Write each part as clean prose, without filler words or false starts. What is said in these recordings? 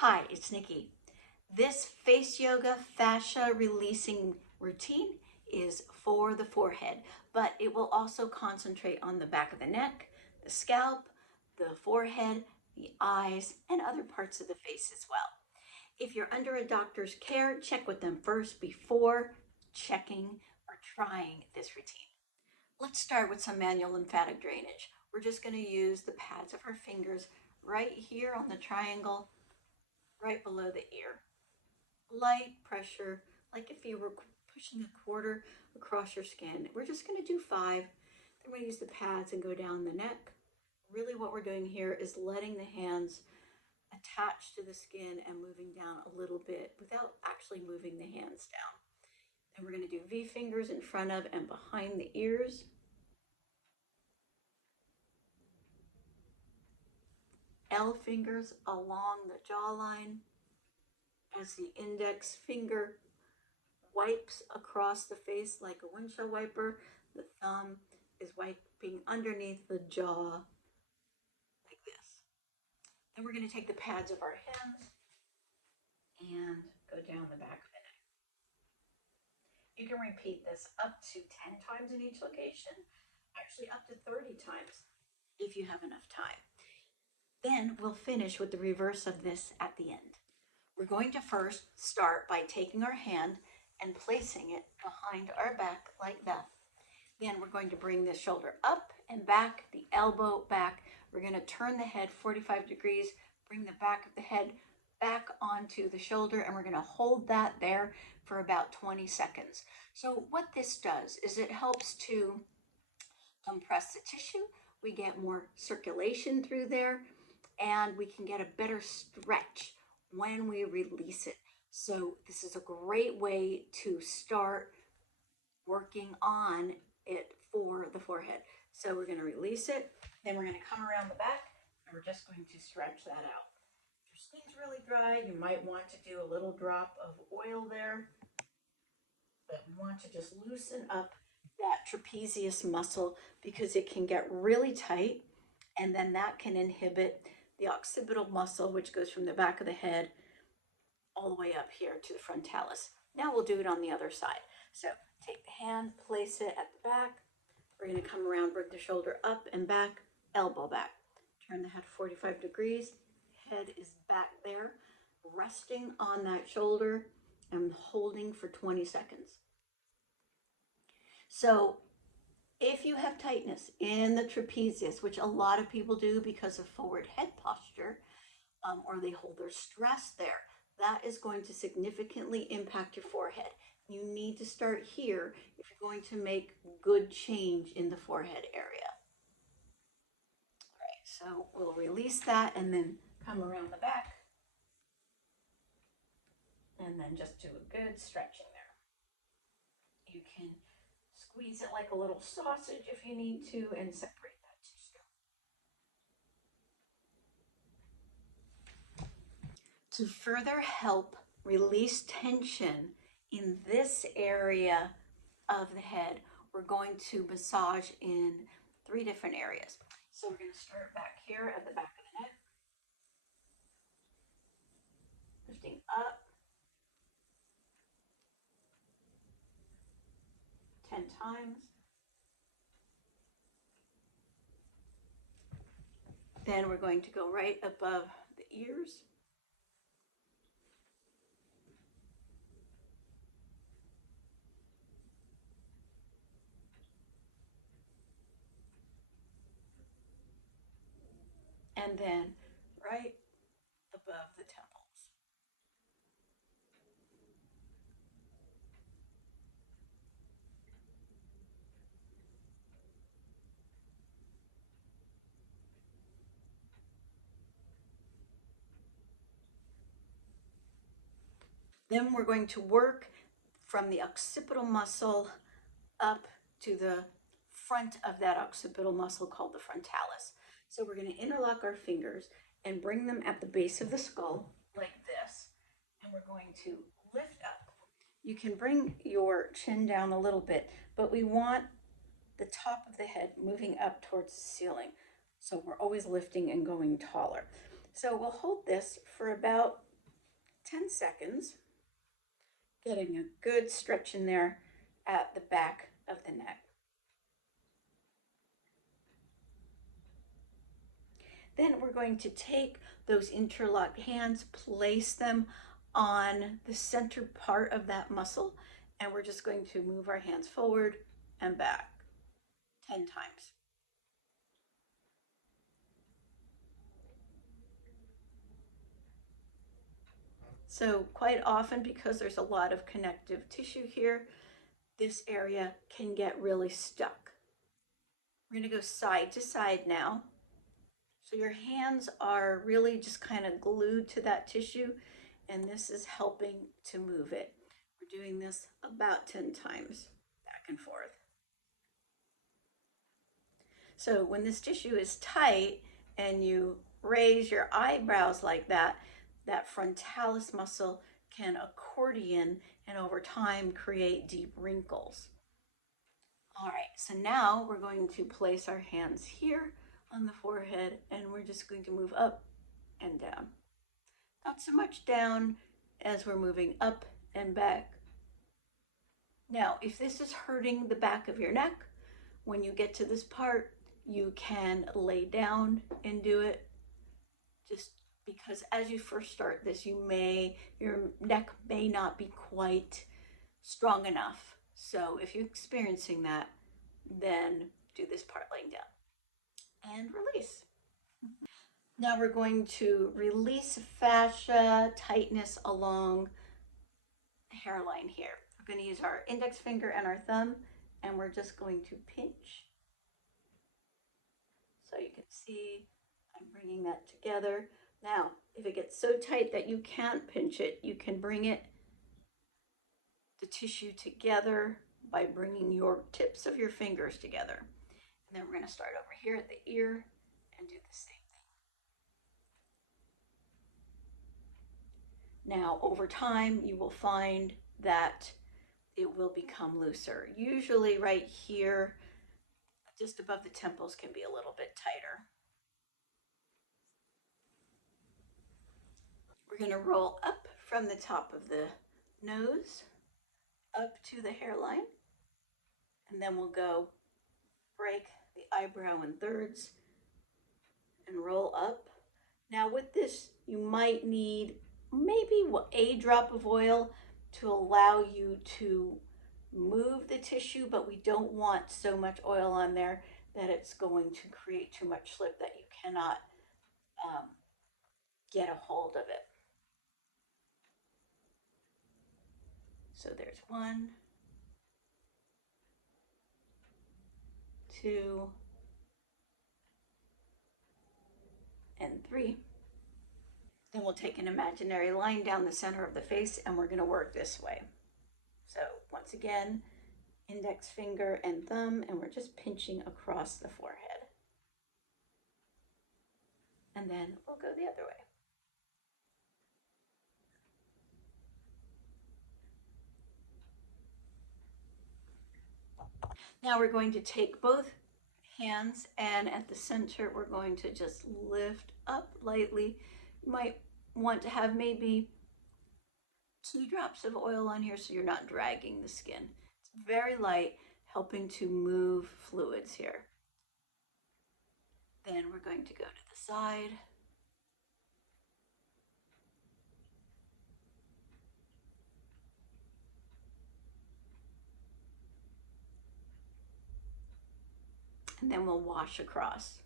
Hi, it's Nikki. This face yoga fascia releasing routine is for the forehead, but it will also concentrate on the back of the neck, the scalp, the forehead, the eyes, and other parts of the face as well. If you're under a doctor's care, check with them first before checking or trying this routine. Let's start with some manual lymphatic drainage. We're just going to use the pads of our fingers right here on the triangle, right below the ear. Light pressure, like if you were pushing a quarter across your skin. We're just going to do 5. Then we're going to use the pads and go down the neck. Really what we're doing here is letting the hands attach to the skin and moving down a little bit without actually moving the hands down. And we're going to do V fingers in front of and behind the ears. L fingers along the jawline as the index finger wipes across the face like a windshield wiper. The thumb is wiping underneath the jaw like this. Then we're going to take the pads of our hands and go down the back of the neck. You can repeat this up to 10 times in each location, actually up to 30 times if you have enough time. Then we'll finish with the reverse of this at the end. We're going to first start by taking our hand and placing it behind our back like that. Then we're going to bring the shoulder up and back, the elbow back. We're going to turn the head 45 degrees, bring the back of the head back onto the shoulder, and we're going to hold that there for about 20 seconds. So what this does is it helps to compress the tissue. We get more circulation through there, and we can get a better stretch when we release it. So this is a great way to start working on it for the forehead. So we're going to release it, then we're going to come around the back, and we're just going to stretch that out. If your skin's really dry, you might want to do a little drop of oil there, but we want to just loosen up that trapezius muscle because it can get really tight, and then that can inhibit the occipital muscle, which goes from the back of the head all the way up here to the frontalis. Now we'll do it on the other side. So take the hand, place it at the back. We're going to come around, bring the shoulder up and back, elbow back. Turn the head 45 degrees. Head is back there, resting on that shoulder and holding for 20 seconds. So if you have tightness in the trapezius, which a lot of people do because of forward head posture, or they hold their stress there, that is going to significantly impact your forehead. You need to start here if you're going to make good change in the forehead area. All right, so we'll release that and then come around the back and then just do a good stretching there. You can squeeze it like a little sausage if you need to and separate that tissue. To further help release tension in this area of the head, we're going to massage in 3 different areas. So we're going to start back here at the back of the neck, lifting up 10 times. Then we're going to go right above the ears. And then right above the temples. Then we're going to work from the occipital muscle up to the front of that occipital muscle called the frontalis. So we're going to interlock our fingers and bring them at the base of the skull like this. And we're going to lift up. You can bring your chin down a little bit, but we want the top of the head moving up towards the ceiling. So we're always lifting and going taller. So we'll hold this for about 10 seconds, getting a good stretch in there at the back of the neck. Then we're going to take those interlocked hands, place them on the center part of that muscle, and we're just going to move our hands forward and back 10 times. So quite often, because there's a lot of connective tissue here, this area can get really stuck. We're going to go side to side now. So your hands are really just kind of glued to that tissue, and this is helping to move it. We're doing this about 10 times, back and forth. So when this tissue is tight and you raise your eyebrows like that, that frontalis muscle can accordion and over time create deep wrinkles. All right, so now we're going to place our hands here on the forehead, and we're just going to move up and down. Not so much down as we're moving up and back. Now, if this is hurting the back of your neck, when you get to this part, you can lay down and do it, just because as you first start this, your neck may not be quite strong enough. So if you're experiencing that, then do this part laying down. And release. Now we're going to release fascia tightness along the hairline here. We're going to use our index finger and our thumb, and we're just going to pinch. So you can see I'm bringing that together. Now, if it gets so tight that you can't pinch it, you can bring the tissue together by bringing your tips of your fingers together. And then we're going to start over here at the ear and do the same thing. Now, over time, you will find that it will become looser. Usually right here, just above the temples, can be a little bit tighter. We're going to roll up from the top of the nose up to the hairline, and then we'll go break the eyebrow in thirds and roll up. Now with this, you might need maybe a drop of oil to allow you to move the tissue, but we don't want so much oil on there that it's going to create too much slip that you cannot get a hold of it. So there's 1, 2, and 3. Then we'll take an imaginary line down the center of the face, and we're going to work this way. So once again, index finger and thumb, and we're just pinching across the forehead. And then we'll go the other way. Now we're going to take both hands, and at the center we're going to just lift up lightly. You might want to have maybe 2 drops of oil on here so you're not dragging the skin. It's very light, helping to move fluids here. Then we're going to go to the side. And then we'll wash across.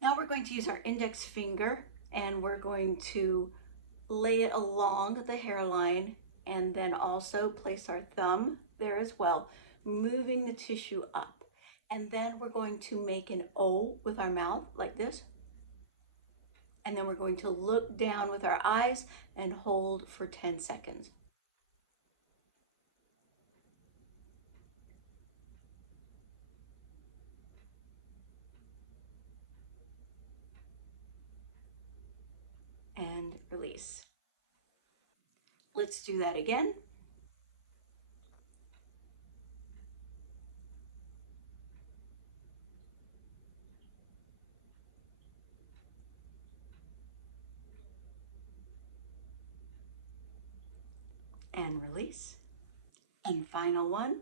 Now we're going to use our index finger, and we're going to lay it along the hairline, and then also place our thumb there as well, moving the tissue up. And then we're going to make an O with our mouth like this. And then we're going to look down with our eyes and hold for 10 seconds. And release. Let's do that again. And release. And final one.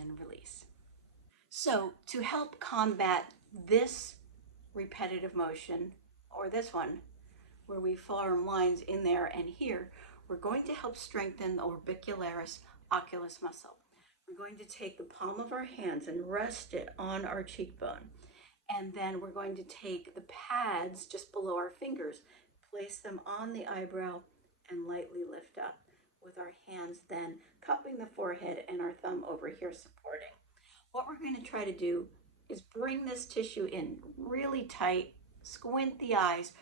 And release. So to help combat this repetitive motion, or this one, where we form lines in there and here, we're going to help strengthen the orbicularis oculis muscle. We're going to take the palm of our hands and rest it on our cheekbone. And then we're going to take the pads just below our fingers, place them on the eyebrow, and lightly lift up with our hands then cupping the forehead and our thumb over here supporting. What we're going to try to do is bring this tissue in really tight, squint the eyes,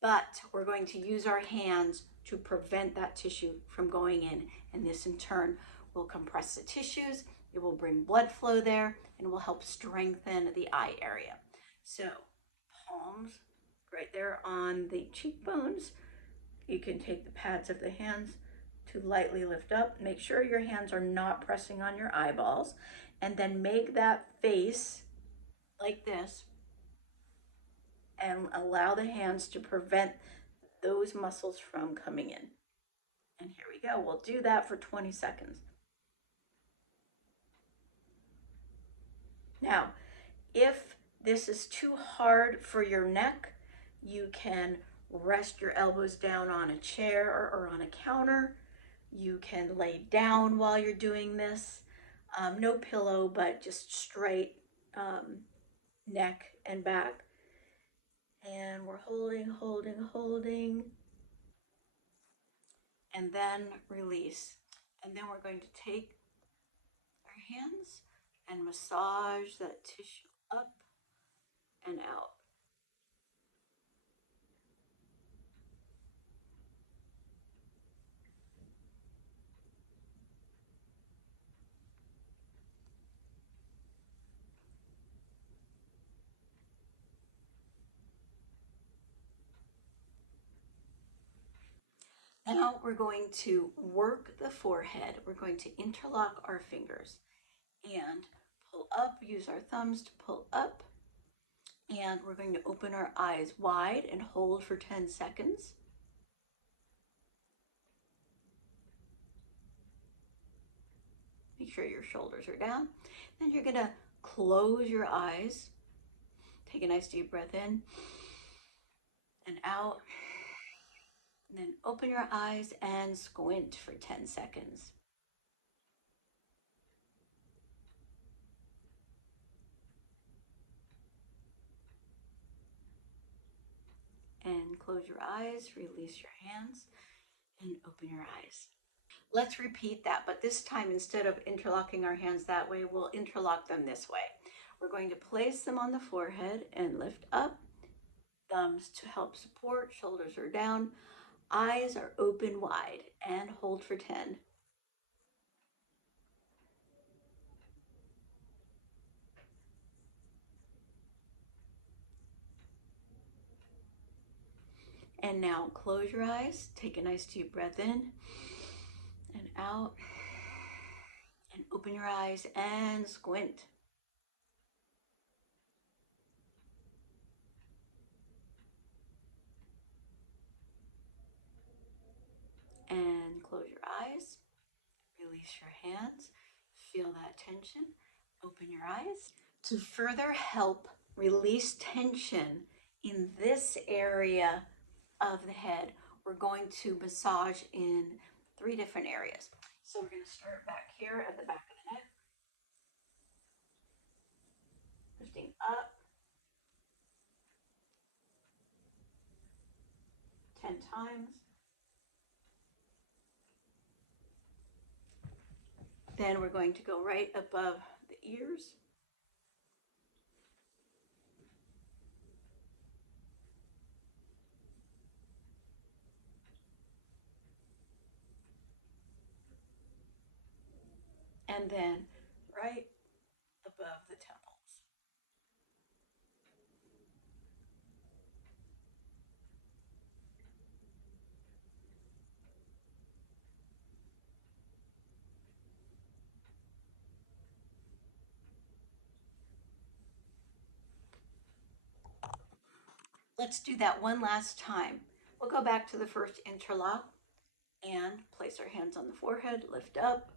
but we're going to use our hands to prevent that tissue from going in. And this in turn will compress the tissues, it will bring blood flow there, and will help strengthen the eye area. So palms right there on the cheekbones. You can take the pads of the hands to lightly lift up. Make sure your hands are not pressing on your eyeballs, and then make that face like this and allow the hands to prevent those muscles from coming in. And here we go. We'll do that for 20 seconds. Now, if this is too hard for your neck, you can rest your elbows down on a chair or on a counter. You can lay down while you're doing this. No pillow, but just straight neck and back. And we're holding, and then release. And then we're going to take our hands and massage that tissue up and out. Now we're going to work the forehead. We're going to interlock our fingers and pull up, use our thumbs to pull up. And we're going to open our eyes wide and hold for 10 seconds. Make sure your shoulders are down. Then you're going to close your eyes. Take a nice deep breath in and out. And then open your eyes and squint for 10 seconds. And close your eyes, release your hands, and open your eyes. Let's repeat that, but this time instead of interlocking our hands that way, we'll interlock them this way. We're going to place them on the forehead and lift up. Thumbs to help support, shoulders are down, eyes are open wide, and hold for 10. And now close your eyes, take a nice deep breath in and out, and open your eyes and squint. And close your eyes, release your hands, feel that tension, open your eyes. To further help release tension in this area of the head, we're going to massage in 3 different areas. So we're going to start back here at the back of the neck, lifting up 10 times. Then we're going to go right above the ears. and then right above the temples. Let's do that one last time. We'll go back to the first interlock and place our hands on the forehead, lift up,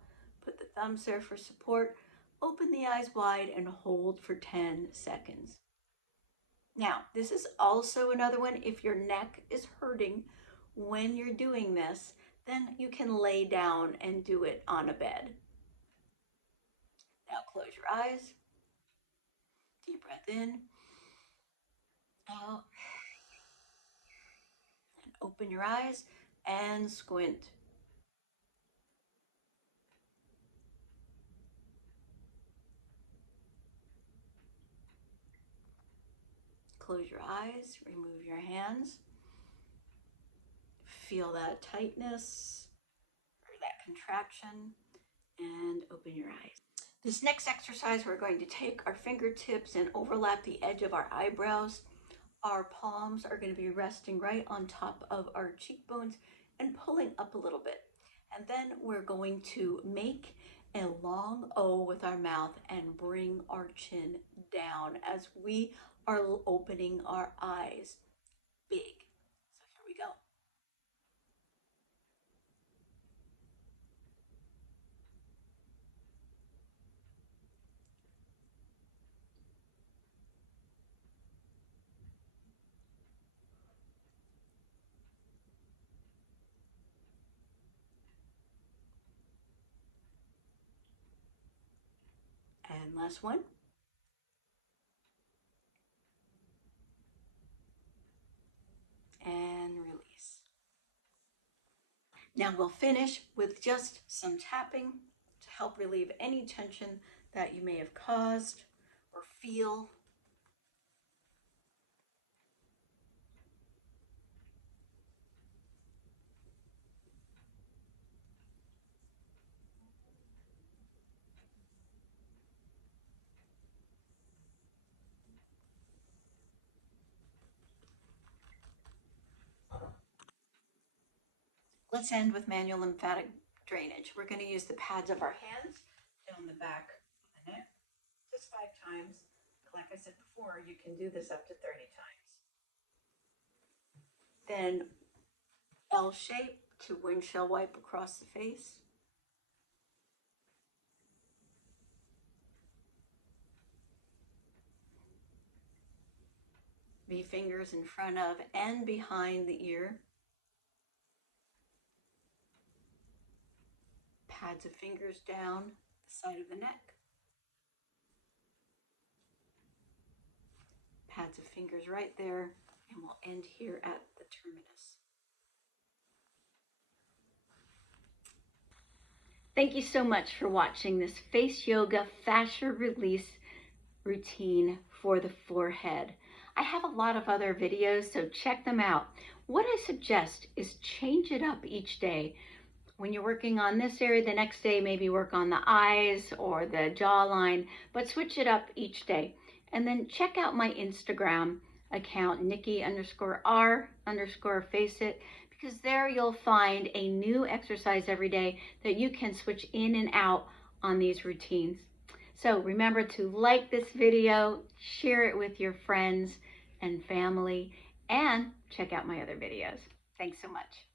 put the thumbs there for support, open the eyes wide and hold for 10 seconds. Now, this is also another one. If your neck is hurting when you're doing this, then you can lay down and do it on a bed. Now close your eyes, deep breath in, out, and open your eyes and squint. Close your eyes, remove your hands. Feel that tightness or that contraction and open your eyes. This next exercise, we're going to take our fingertips and overlap the edge of our eyebrows. Our palms are going to be resting right on top of our cheekbones and pulling up a little bit. And then we're going to make a long O with our mouth and bring our chin down as we are opening our eyes big. So here we go. And last one. And release. Now we'll finish with just some tapping to help relieve any tension that you may have caused or feel. Let's end with manual lymphatic drainage. We're going to use the pads of our hands down the back of the neck just 5 times. But like I said before, you can do this up to 30 times. Then L shape to windshield wipe across the face. V fingers in front of and behind the ear. Pads of fingers down the side of the neck. Pads of fingers right there, and we'll end here at the terminus. Thank you so much for watching this face yoga fascia release routine for the forehead. I have a lot of other videos, so check them out. What I suggest is change it up each day. When you're working on this area, the next day maybe work on the eyes or the jawline, but switch it up each day. And then check out my Instagram account, Nikki_R_faceit, because there you'll find a new exercise every day that you can switch in and out on these routines. So remember to like this video, share it with your friends and family, and check out my other videos. Thanks so much.